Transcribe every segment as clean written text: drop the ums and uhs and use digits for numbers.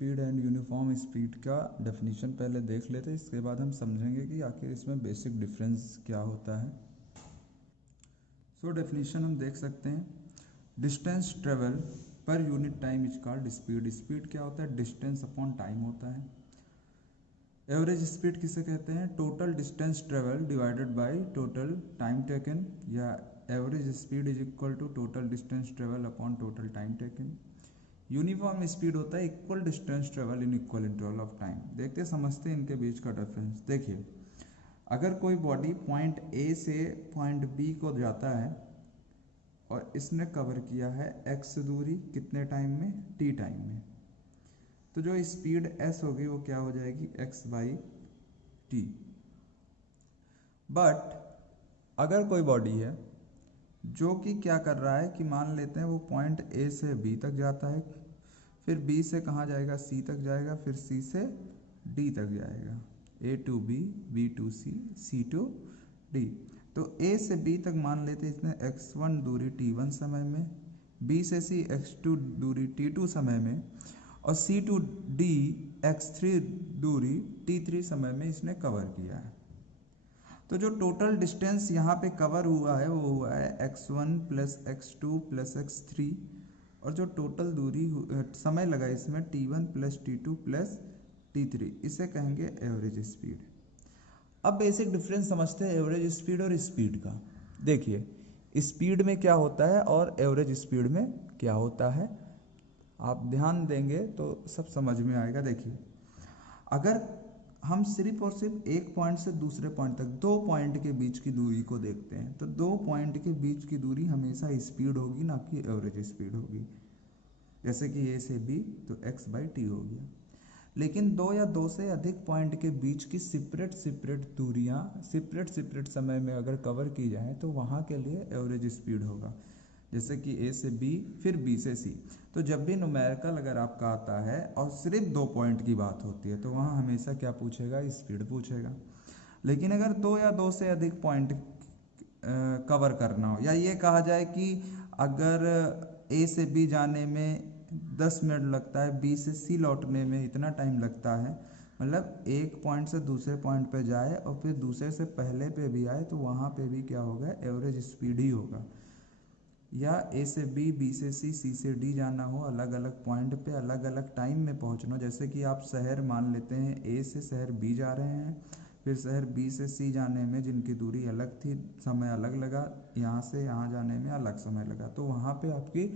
Speed and uniform speed का definition पहले देख लेते हैं, इसके बाद हम समझेंगे कि आखिर इसमें बेसिक डिफरेंस क्या होता है। सो डेफिनेशन हम देख सकते हैं, distance travel per unit time is called speed. Speed क्या होता है? डिस्टेंस अपॉन टाइम होता है। एवरेज स्पीड किसे कहते हैं? Total distance travel divided by total time taken, या average speed is equal to total distance travel upon total time taken. Uniform speed होता है equal distance travel in equal interval of time. देखते समझते हैं इनके बीच का डिफरेंस। देखिए, अगर कोई बॉडी पॉइंट ए से पॉइंट बी को जाता है और इसने कवर किया है एक्स दूरी, कितने टाइम में? टी टाइम में, तो जो स्पीड एस होगी वो क्या हो जाएगी? X by T. बट अगर कोई बॉडी है जो कि क्या कर रहा है कि मान लेते हैं वो पॉइंट ए से बी तक जाता है, फिर बी से कहाँ जाएगा? सी तक जाएगा, फिर सी से डी तक जाएगा, A to B, B to C, C to D. तो ए से बी तक मान लेते हैं इसने x1 दूरी t1 समय में, बी से सी x2 दूरी t2 समय में, और सी टू डी x3 दूरी t3 समय में इसने कवर किया है। तो जो टोटल डिस्टेंस यहाँ पे कवर हुआ है वो हुआ है x1 plus x2 plus x3, और जो टोटल दूरी समय लगा इसमें t1 plus t2 plus t3, इसे कहेंगे एवरेज स्पीड। अब बेसिक डिफरेंस समझते हैं एवरेज स्पीड और स्पीड का। देखिए, स्पीड में क्या होता है और एवरेज स्पीड में क्या होता है, आप ध्यान देंगे तो सब समझ में आएगा। देखिए, अगर हम सिर्फ और सिर्फ एक पॉइंट से दूसरे पॉइंट तक, दो पॉइंट के बीच की दूरी को देखते हैं, तो दो पॉइंट के बीच की दूरी हमेशा स्पीड होगी, ना कि एवरेज स्पीड होगी। जैसे कि ए से बी, तो एक्स बाई टी हो गया। लेकिन दो या दो से अधिक पॉइंट के बीच की सेपरेट दूरियां सेपरेट समय में अगर कवर की जाए तो वहाँ के लिए एवरेज स्पीड होगा। जैसे कि ए से बी, फिर बी से सी। तो जब भी न्यूमेरिकल अगर आपका आता है और सिर्फ दो पॉइंट की बात होती है तो वहाँ हमेशा क्या पूछेगा? स्पीड पूछेगा। लेकिन अगर दो या दो से अधिक पॉइंट कवर करना हो, या ये कहा जाए कि अगर ए से बी जाने में 10 मिनट लगता है, बी से सी लौटने में इतना टाइम लगता है, मतलब एक पॉइंट से दूसरे पॉइंट पे जाए और फिर दूसरे से पहले पे भी आए, तो वहाँ पे भी क्या होगा? एवरेज स्पीड ही होगा। या ए से बी, बी से सी, सी से डी जाना हो, अलग अलग पॉइंट पे अलग अलग टाइम में पहुँचना। जैसे कि आप शहर मान लेते हैं, ए से शहर बी जा रहे हैं, फिर शहर बी से सी जाने में जिनकी दूरी अलग थी, समय अलग लगा, यहाँ से यहाँ जाने में अलग समय लगा, तो वहाँ पे आपकी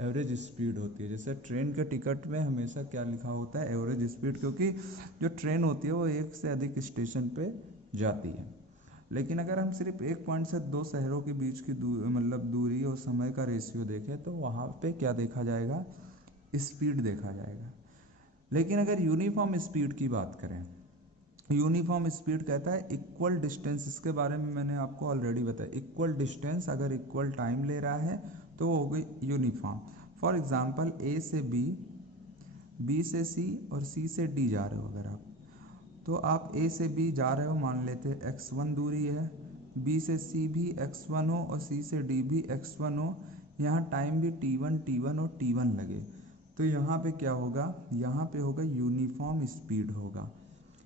एवरेज स्पीड होती है। जैसे ट्रेन के टिकट में हमेशा क्या लिखा होता है? एवरेज स्पीड, क्योंकि जो ट्रेन होती है वो एक से अधिक स्टेशन पे जाती है। लेकिन अगर हम सिर्फ एक पॉइंट से दो शहरों के बीच की दूरी और समय का रेशियो देखें तो वहाँ पे क्या देखा जाएगा? स्पीड देखा जाएगा। लेकिन अगर यूनिफॉर्म स्पीड की बात करें, यूनिफॉर्म स्पीड कहता है इक्वल डिस्टेंस, इसके बारे में मैंने आपको ऑलरेडी बताया। इक्वल डिस्टेंस अगर इक्वल टाइम ले रहा है तो वो हो गई यूनिफॉर्म। फॉर एग्जांपल, ए से बी, बी से सी और सी से डी जा रहे हो अगर आप, तो आप ए से बी जा रहे हो, मान लेते हैं x1 दूरी है, बी से सी भी x1 हो और सी से डी भी x1 हो, यहाँ टाइम भी t1 और t1 लगे, तो यहाँ पे क्या होगा? यहाँ पे होगा यूनिफॉर्म स्पीड होगा।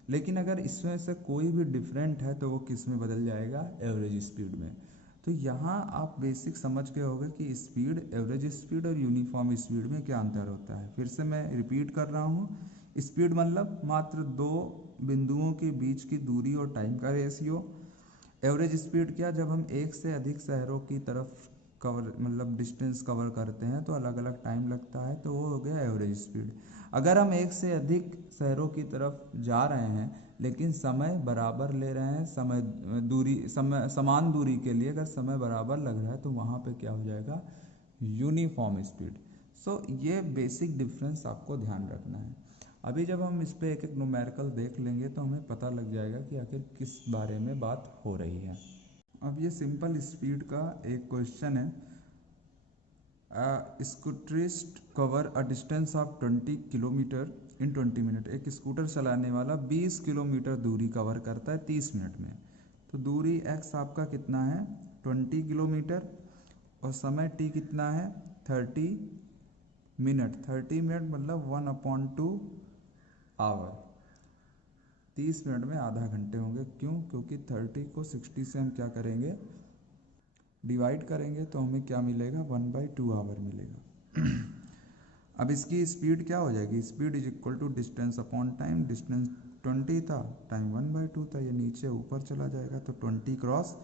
लेकिन अगर इसमें से कोई भी डिफरेंट है तो वो किस में बदल जाएगा? एवरेज स्पीड में। तो यहाँ आप बेसिक समझ के होगा कि स्पीड, एवरेज स्पीड और यूनिफॉर्म स्पीड में क्या अंतर होता है। फिर से मैं रिपीट कर रहा हूँ, स्पीड मतलब मात्र दो बिंदुओं के बीच की दूरी और टाइम का रेशियो। एवरेज स्पीड क्या? जब हम एक से अधिक शहरों की तरफ डिस्टेंस कवर करते हैं तो अलग अलग टाइम लगता है, तो वो हो गया एवरेज स्पीड। अगर हम एक से अधिक शहरों की तरफ जा रहे हैं लेकिन समय बराबर ले रहे हैं, समय समान दूरी के लिए अगर समय बराबर लग रहा है तो वहाँ पे क्या हो जाएगा? Uniform speed. सो ये बेसिक डिफरेंस आपको ध्यान रखना है। अभी जब हम इस पे एक एक न्यूमेरिकल देख लेंगे तो हमें पता लग जाएगा कि आखिर किस बारे में बात हो रही है। अब ये सिंपल स्पीड का एक क्वेश्चन है। Scooterist cover a distance of 20 kilometre in 20 minute. एक स्कूटर चलाने वाला 20 किलोमीटर दूरी कवर करता है 30 मिनट में। तो दूरी x आपका कितना है? 20 किलोमीटर, और समय t कितना है? 30 मिनट। 30 मिनट मतलब 1/2 आवर, 30 मिनट में आधा घंटे होंगे। क्यों? क्योंकि 30 को 60 से हम क्या करेंगे, डिवाइड करेंगे, तो हमें क्या मिलेगा, 1/2 आवर मिलेगा। अब इसकी स्पीड क्या हो जाएगी, speed is equal to distance upon time, distance 20 था, टाइम 1/2 था, ये नीचे ऊपर चला जाएगा, तो 20 क्रॉस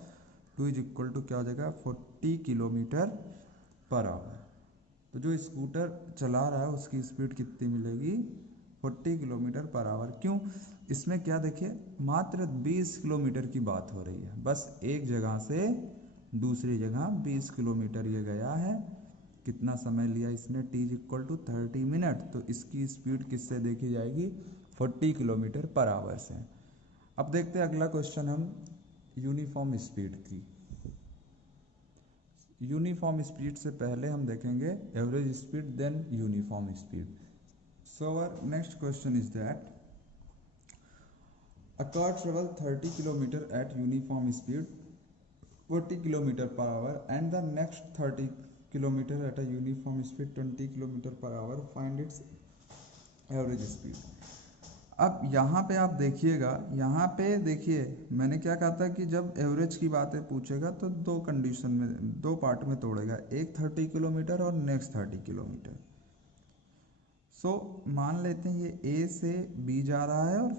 2 इज इक्वल टू क्या हो जाएगा, 40 किलोमीटर पर आवर। तो जो स्कूटर चला रहा है उसकी स्पीड कितनी मिलेगी, 40 किलोमीटर पर आवर। क्यों? इसमें क्या देखिए, मात्र 20 किलोमीटर की बात हो रही है, बस एक जगह से दूसरी जगह 20 किलोमीटर ये गया है। कितना समय लिया इसने, t is equal to 30 minute, तो इसकी स्पीड किससे देखी जाएगी, 40 किलोमीटर पर आवर से। अब देखते हैं अगला क्वेश्चन हम यूनिफॉर्म स्पीड की। यूनिफॉर्म स्पीड से पहले हम देखेंगे average speed, then uniform speed. So our next question is that a car travel 30 km at uniform speed 40 km per hour and the next 30 km at a uniform speed 20 km per hour, find its average speed। अब यहाँ पे आप देखिएगा, यहाँ पे देखिए मैंने क्या कहा था कि जब एवरेज की बातें पूछेगा तो दो कंडीशन में, दो पार्ट में तोड़ेगा, एक 30 किलोमीटर और नेक्स्ट 30 किलोमीटर। सो मान लेते हैं ये ए से बी जा रहा है और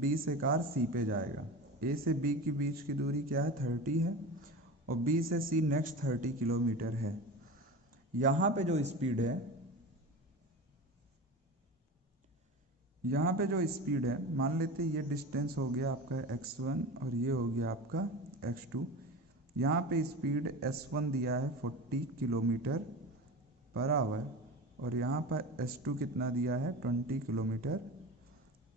बी से कार सी पे जाएगा। ए से बी के बीच की दूरी क्या है, 30 है, और बी से सी नेक्स्ट 30 किलोमीटर है। यहाँ पे जो स्पीड है, यहाँ पे जो स्पीड है, मान लेते हैं ये डिस्टेंस हो गया आपका x1 और ये हो गया आपका x2। यहाँ पे स्पीड s1 दिया है 40 किलोमीटर पर आवर और यहाँ पर s2 कितना दिया है, 20 किलोमीटर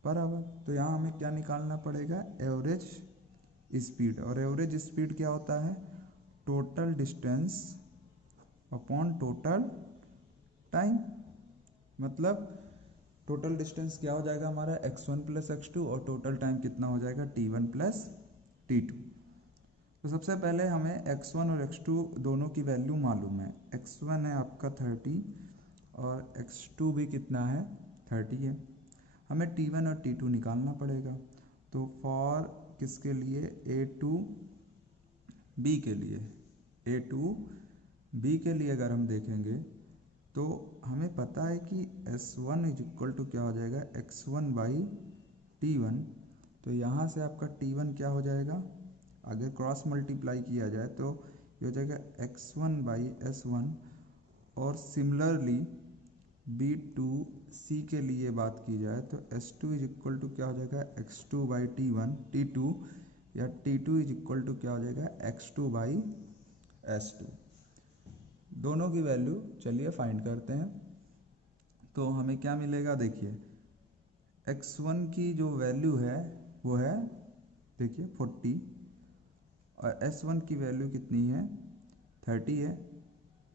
पर आवर। तो यहाँ हमें क्या निकालना पड़ेगा, एवरेज स्पीड। और एवरेज स्पीड क्या होता है, total distance upon total time. मतलब टोटल डिस्टेंस क्या हो जाएगा हमारा, x1 प्लस x2, और टोटल टाइम कितना हो जाएगा, t1 प्लस t2। तो सबसे पहले हमें x1 और x2 दोनों की वैल्यू मालूम है। x1 है आपका 30 और x2 भी कितना है, 30 है। हमें t1 और t2 निकालना पड़ेगा। तो फॉर किसके लिए, a टू b के लिए, a टू b के लिए अगर हम देखेंगे तो हमें पता है कि S1 इज इक्वल टू क्या हो जाएगा, x1 बाई t1। तो यहाँ से आपका t1 क्या हो जाएगा, अगर क्रॉस मल्टीप्लाई किया जाए तो ये हो जाएगा x1 बाई S1। और सिमिलरली B2C के लिए बात की जाए तो S2 इज इक्वल टू क्या हो जाएगा, x2 बाई T2, या T2 इज इक्वल टू क्या हो जाएगा, x2 बाई S2। दोनों की वैल्यू चलिए फाइंड करते हैं। तो हमें क्या मिलेगा, देखिए x1 की जो वैल्यू है वो है देखिए 40 और S1 की वैल्यू कितनी है, 30 है।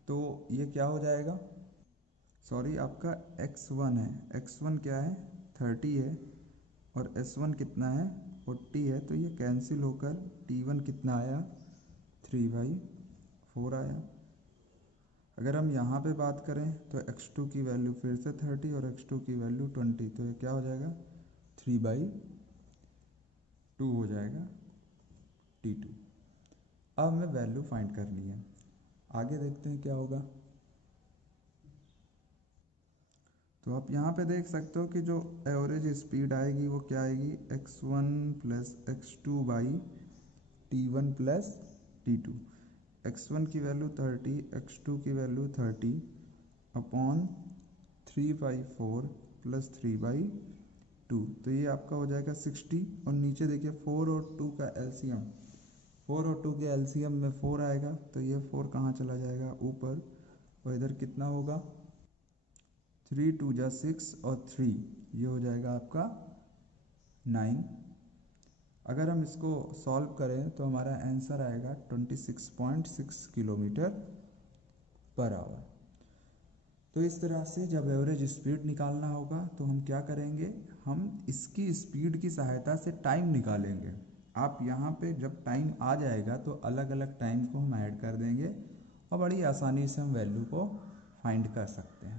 तो ये क्या हो जाएगा, सॉरी आपका x1 है, x1 क्या है, 30 है और S1 कितना है, 40 है। तो ये कैंसिल होकर T1 कितना आया, 3/4 आया। अगर हम यहाँ पे बात करें तो x2 की वैल्यू फिर से 30 और x2 की वैल्यू 20, तो ये क्या हो जाएगा, 3/2 हो जाएगा t2। अब हमें वैल्यू फाइंड करनी है, आगे देखते हैं क्या होगा। तो आप यहाँ पे देख सकते हो कि जो एवरेज स्पीड आएगी वो क्या आएगी, x1 plus x2 by t1 plus t2। x1 की वैल्यू 30, x2 की वैल्यू 30 अपॉन 3/4 प्लस 3/2। तो ये आपका हो जाएगा 60। और नीचे देखिए 4 और 2 का एलसीएम, 4 और 2 के एलसीएम में 4 आएगा, तो ये 4 कहाँ चला जाएगा, ऊपर। और इधर कितना होगा, 3 2 जा 6 और 3, ये हो जाएगा आपका 9। अगर हम इसको सॉल्व करें तो हमारा आंसर आएगा 26.6 किलोमीटर पर आवर। तो इस तरह से जब एवरेज स्पीड निकालना होगा तो हम क्या करेंगे, हम इसकी स्पीड की सहायता से टाइम निकालेंगे। आप यहाँ पे जब टाइम आ जाएगा तो अलग अलग टाइम को हम ऐड कर देंगे और बड़ी आसानी से हम वैल्यू को फाइंड कर सकते हैं।